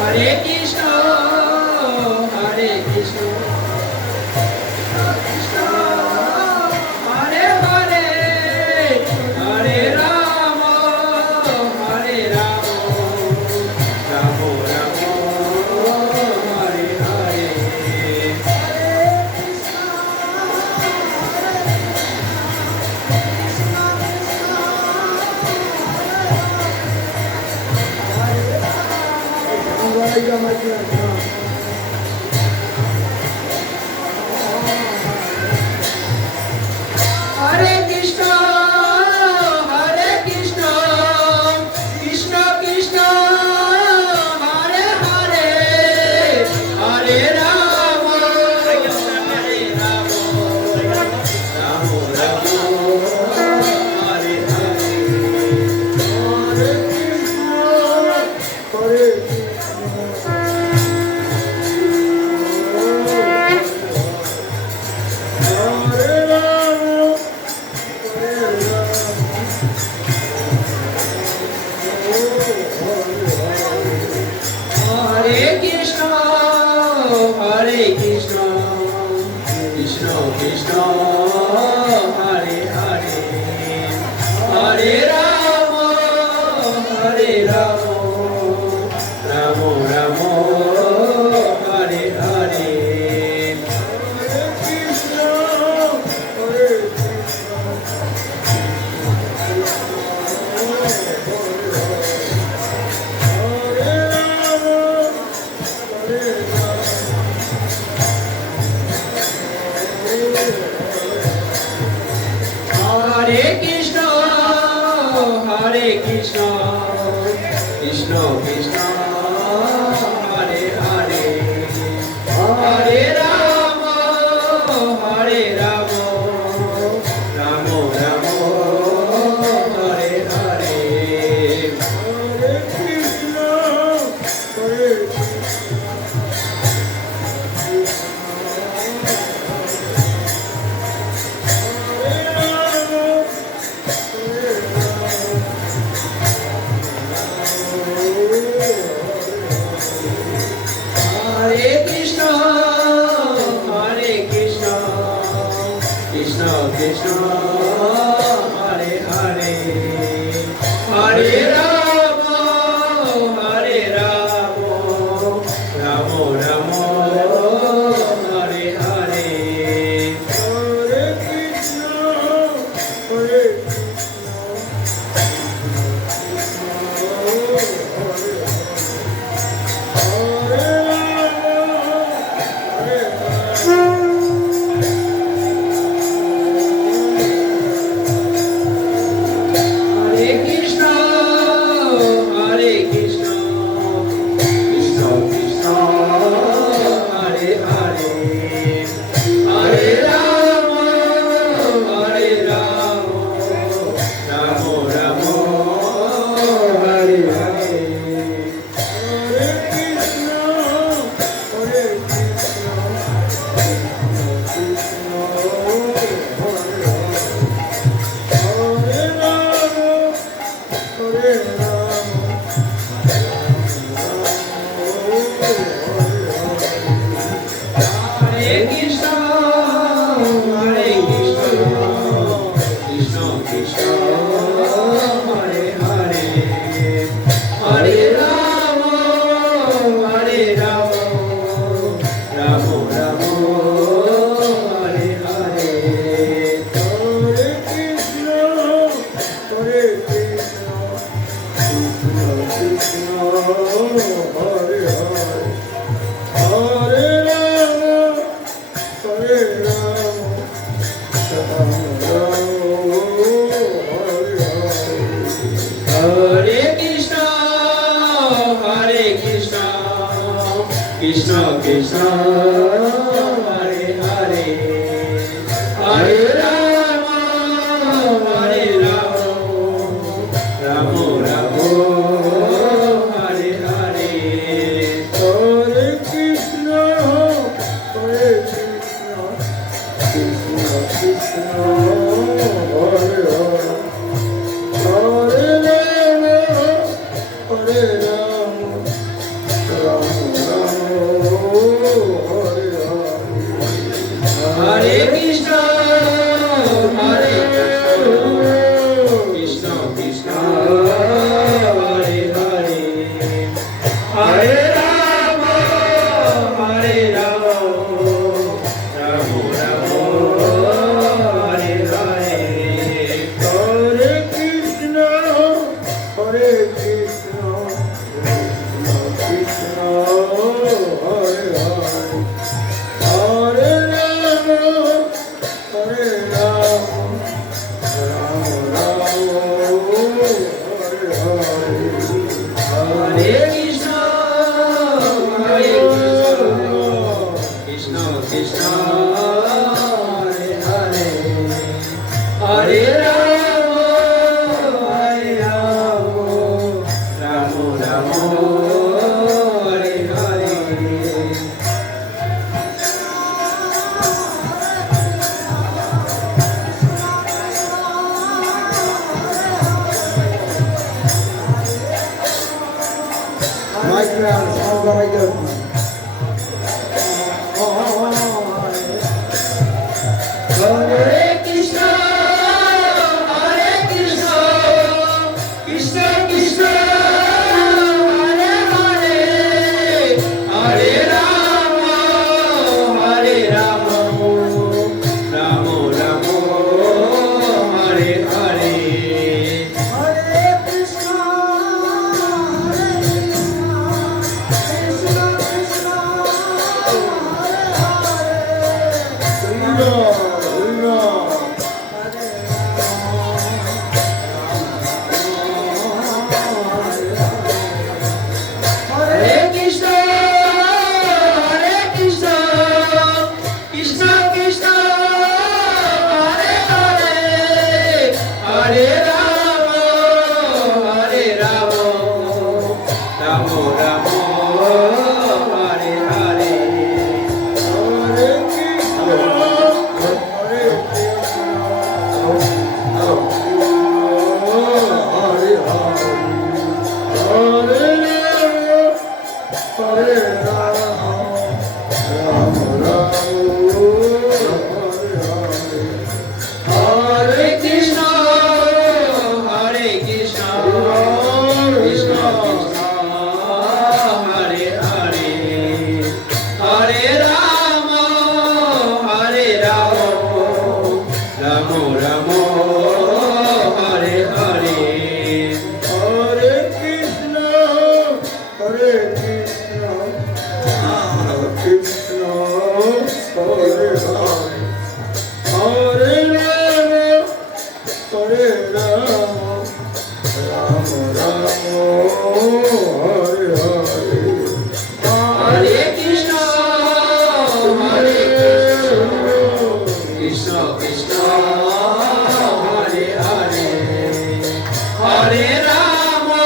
Hare Krishna, Hare Krishna, Krishna, Hare Hare, Hare Rama, Hare Rama, Rama Rama, Hare Hare. Hare Krishna, Hare Krishna, Krishna Krishna, Hare Hare, Hare Rama, Hare Rama, Rama Rama, Hare Hare. Hare Krishna, Hare Krishna, Krishna Krishna, Hare Hare, Hare Rama, Hare Rama, Rama Rama, Hare Hare. Hare Krishna, Hare Krishna, Krishna Krishna, Hare Hare, Hare Rama, Hare Rama, Rama Rama, Hare Hare. Hare Krishna, Hare Krishna, Krishna Krishna, Hare Hare, Hare Rama, Hare Rama, Rama Rama, Hare Hare. Hare Krishna, Hare Krishna, Krishna Krishna, Hare Hare, Hare Rama, Hare Rama, Rama Rama, Hare Hare. Hare Krishna, Hare Krishna, Krishna Krishna, Hare Hare, Hare Rama, Hare Rama, Rama Rama, Hare Hare. Hare Krishna, Hare Krishna, Krishna Krishna, Hare Hare, Hare Rama, Hare Rama, Rama Rama, Hare Hare. Hare Krishna, Hare Krishna, Krishna Krishna, Hare Hare, Hare Hare Krishna, Krishna Hare Hare, Hare Rama, Hare Rama, Rama Rama, Hare Hare, Hare Krishna, Hare Krishna, Krishna Krishna, Hare Hare, Hare Rama, Hare Rama, Rama Rama, Hare Hare. Mic round, sound very good. Hare Krishna, Hare Krishna, Krishna Krishna, Hare Hare, Hare Rama, Hare Rama, Rama Rama, Hare Hare. Hare Krishna, Hare Krishna, Krishna Krishna, Hare Hare. Hare Krishna, Hare Krishna, Krishna Krishna, Hare Hare, Hare Rama, Hare Rama, Rama Rama, Hare Hare. Hare Krishna, Hare Hare Krishna, Hare Krishna, Krishna Krishna, Hare Hare, Hare Rama, Hare Rama, Rama Rama, Hare Hare. Hare Krishna, Hare Krishna, Krishna Hare Hare, Hare Rama, Hare Rama, Rama Rama, Hare Hare. Hare Krishna, Hare Krishna, Krishna Krishna, Hare Hare, Hare Rama,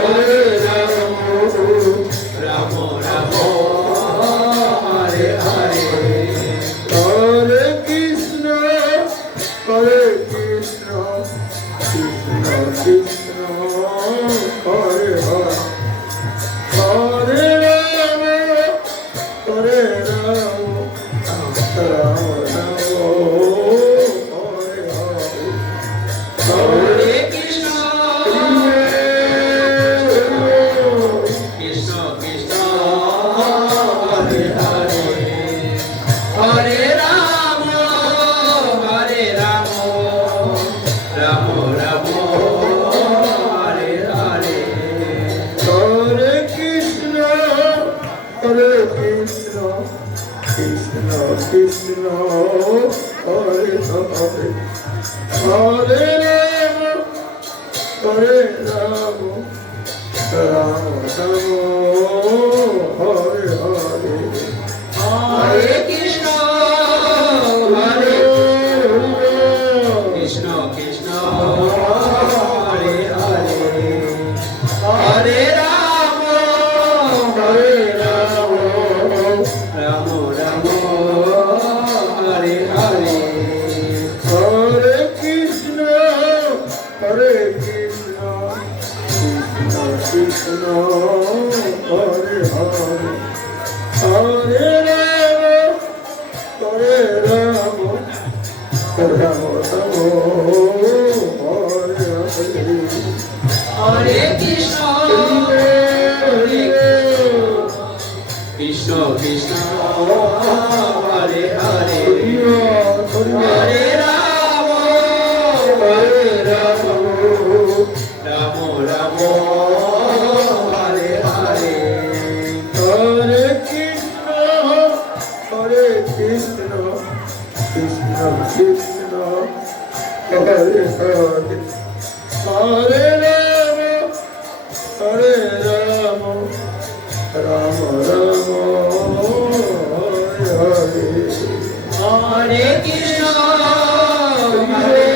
Hare Rama, Rama Rama, Hare Hare. Hare Krishna, Hare Krishna, Krishna Krishna, Hare Hare, Hare Rama, Hare Rama, Rama Rama, Hare Hare. Hare Krishna, Krishna Krishna, Hare Hare, Hare Rama, Hare Rama, Rama Rama, Hare Hare. Hare Krishna, Hare Krishna, Krishna Krishna, Hare Hare, Hare Rama, Hare Rama, Rama Rama, Hare Hare. Hare Krishna, Hare Krishna, Krishna Hare Hare, Hare Rama, Hare Rama, Rama Rama, Hare Hare. Hare Krishna, Hare Krishna, Krishna Krishna, Hare Hare, Hare Rama, Hare Rama, Rama Rama, Hare Hare. Hare Krishna, Hare Krishna, Krishna Hare Hare, Hare Rama, Hare Rama, Rama Ram Hare Hare Hare Krishna Krishna Krishna Hare Hare Hare Ram Ram Ram Hare Hare Hare Krishna Hare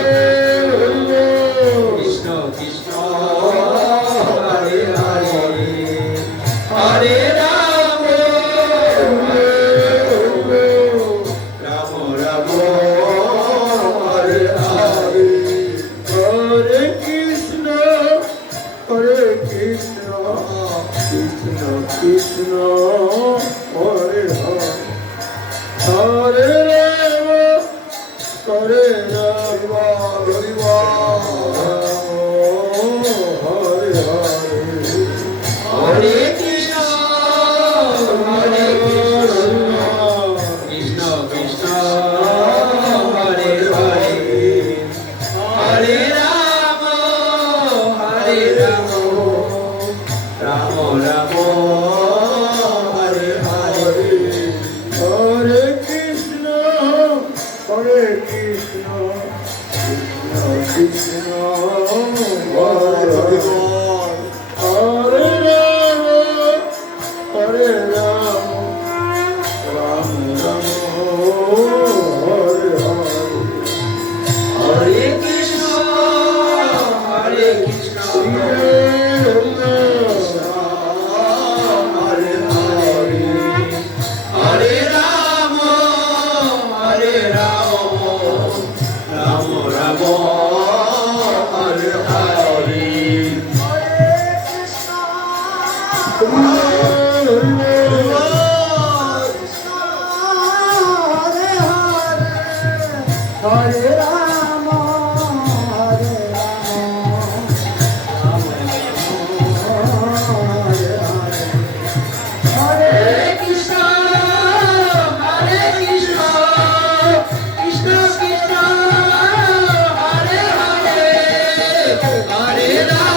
Krishna Krishna Hare Hare Hare Ram Ram Ram Hare Hare Hare Krishna Krishna Krishna Hare Hare Hare Ram Hare Hare Hare Krishna Hare Krishna Krishna Krishna Hare Hare Hare Ram Ram Ram Hare Hare Hare Krishna Krishna Krishna Hare Hare Hare Ram Ram Ram Hare Hare Hare Krishna Hare Krishna Hare Hare Hare Ram Ram Ram Hare Hare Hare Rama, Hare Hare Krishna Hare Krishna Krishna Krishna Hare Hare Hare Ram